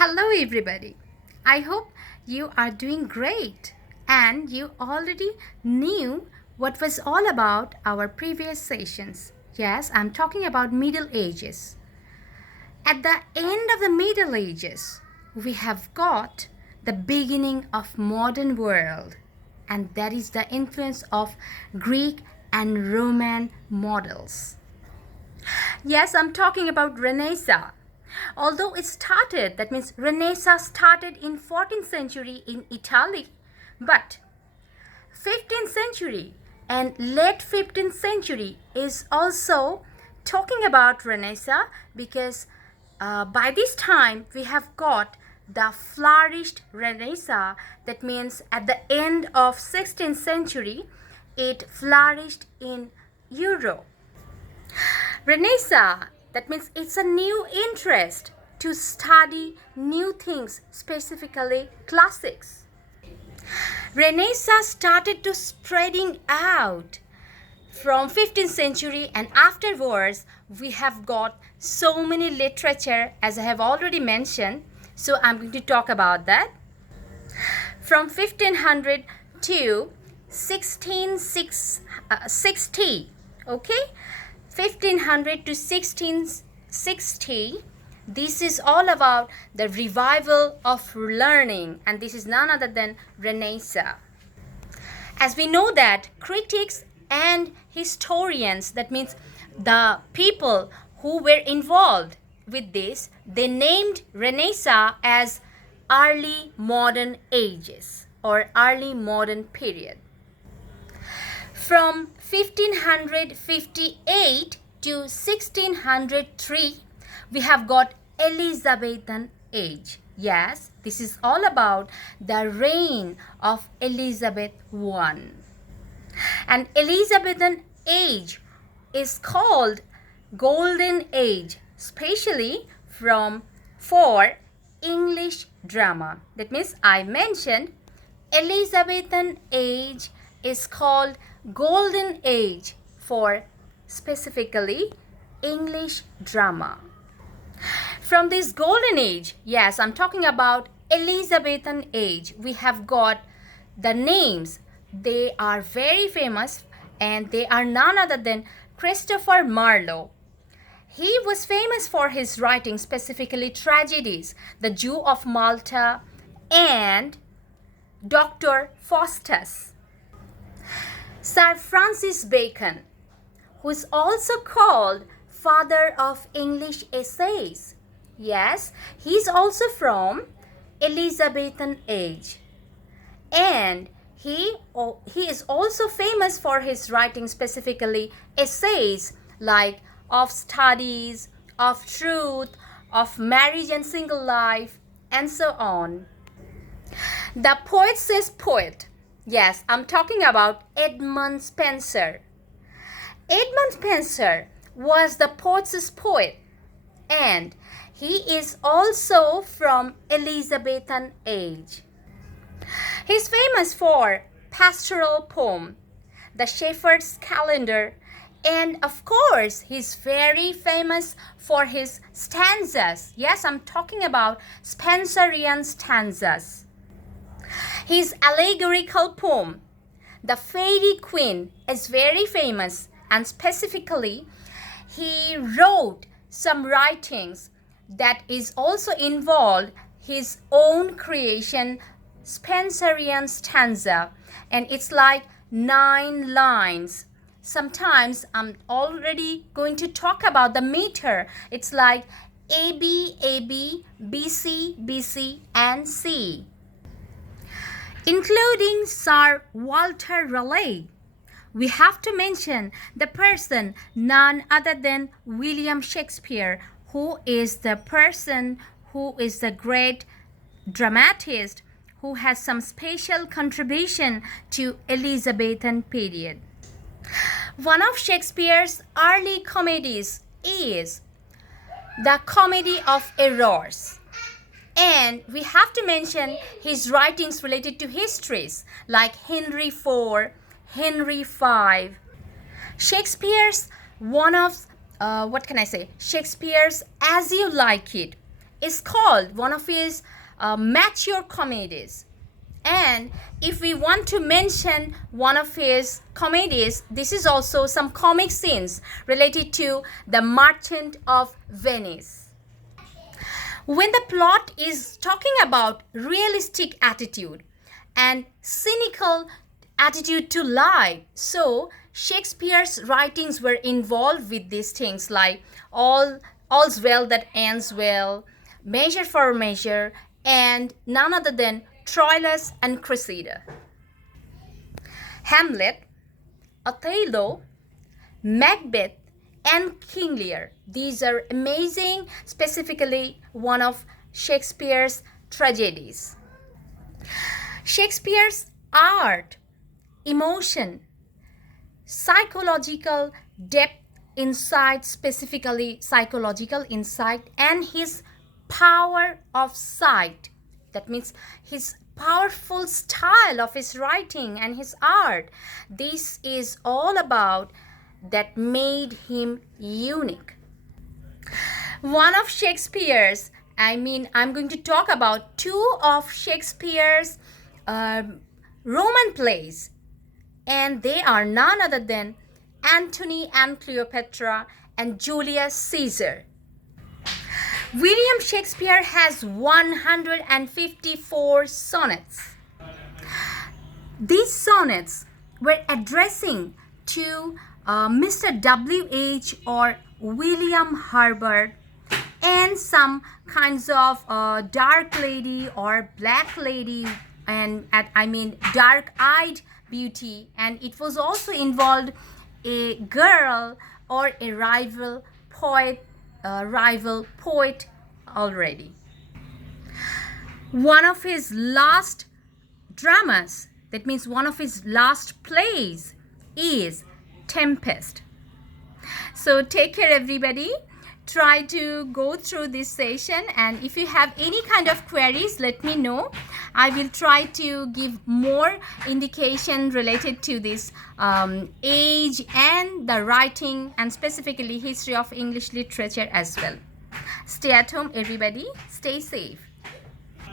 Hello, everybody. I hope you are doing great and you already knew what was all about our previous sessions. Yes, I'm talking about Middle Ages. At the end of the Middle Ages, we have got the beginning of modern world, and that is the influence of Greek and Roman models. Yes, I'm talking about Renaissance. Although it started, that means Renaissance started in 14th century in Italy, but 15th century and late 15th century is also talking about Renaissance because by this time we have got the flourished Renaissance. That means at the end of 16th century it flourished in Europe. Renaissance, that means it's a new interest to study new things, specifically classics. Renaissance started to spreading out from 15th century, and afterwards we have got so many literature, as I have already mentioned, so I'm going to talk about that. From 1500 to 1660, okay, 1500 to 1660, this is all about the revival of learning, and this is none other than Renaissance. As we know that critics and historians, that means the people who were involved with this, they named Renaissance as early modern ages or early modern period. From 1558 to 1603, we have got Elizabethan Age. Yes, this is all about the reign of Elizabeth I. And Elizabethan Age is called Golden Age, especially for English drama. That means I mentioned Elizabethan Age is called Golden Age for specifically English drama. From this Golden Age, yes, I'm talking about Elizabethan Age, we have got the names. They are very famous and they are none other than Christopher Marlowe. He was famous for his writing, specifically tragedies, The Jew of Malta and Dr. Faustus. Sir Francis Bacon, who is also called father of English essays. Yes, he is also from Elizabethan Age. And he is also famous for his writing, specifically essays like Of Studies, Of Truth, Of Marriage and Single Life, and so on. The poet says poet. Yes, I'm talking about Edmund Spenser. Edmund Spenser was the poet's poet, and he is also from Elizabethan Age. He is famous for pastoral poem, The Shepherd's Calendar, and of course he's very famous for his stanzas. Yes, I'm talking about Spenserian stanzas. His allegorical poem, The Fairy Queen, is very famous, and specifically he wrote some writings that is also involved his own creation, Spenserian stanza, and it's like 9 lines. Sometimes I'm already going to talk about the meter. It's like AB, AB, BC, BC, and C. Including Sir Walter Raleigh, we have to mention the person none other than William Shakespeare, who is the person who is the great dramatist who has some special contribution to Elizabethan period. One of Shakespeare's early comedies is The Comedy of Errors. And we have to mention his writings related to histories like Henry IV, Henry V. Shakespeare's Shakespeare's As You Like It is called one of his mature comedies. And if we want to mention one of his comedies, this is also some comic scenes related to the Merchant of Venice. When the plot is talking about realistic attitude and cynical attitude to life, so Shakespeare's writings were involved with these things like all's well that ends well, measure for measure, and none other than Troilus and Cressida. Hamlet, Othello, Macbeth, and King Lear. These are amazing, specifically one of Shakespeare's tragedies. Shakespeare's art, emotion, psychological depth, insight, specifically psychological insight, and his power of sight. That means his powerful style of his writing and his art. This is all about that made him unique. One of Shakespeare's, I'm going to talk about two of Shakespeare's Roman plays, and they are none other than Antony and Cleopatra and Julius Caesar. William Shakespeare has 154 sonnets. These sonnets were addressing to Mr. W.H. or William Herbert and some kinds of dark lady or black lady, and dark-eyed beauty, and it was also involved a girl or a rival poet already. One of his last dramas, that means one of his last plays, is Tempest. So take care everybody. Try to go through this session, and if you have any kind of queries, let me know. I will try to give more indication related to this age and the writing and specifically history of English literature as well. Stay at home everybody. Stay safe.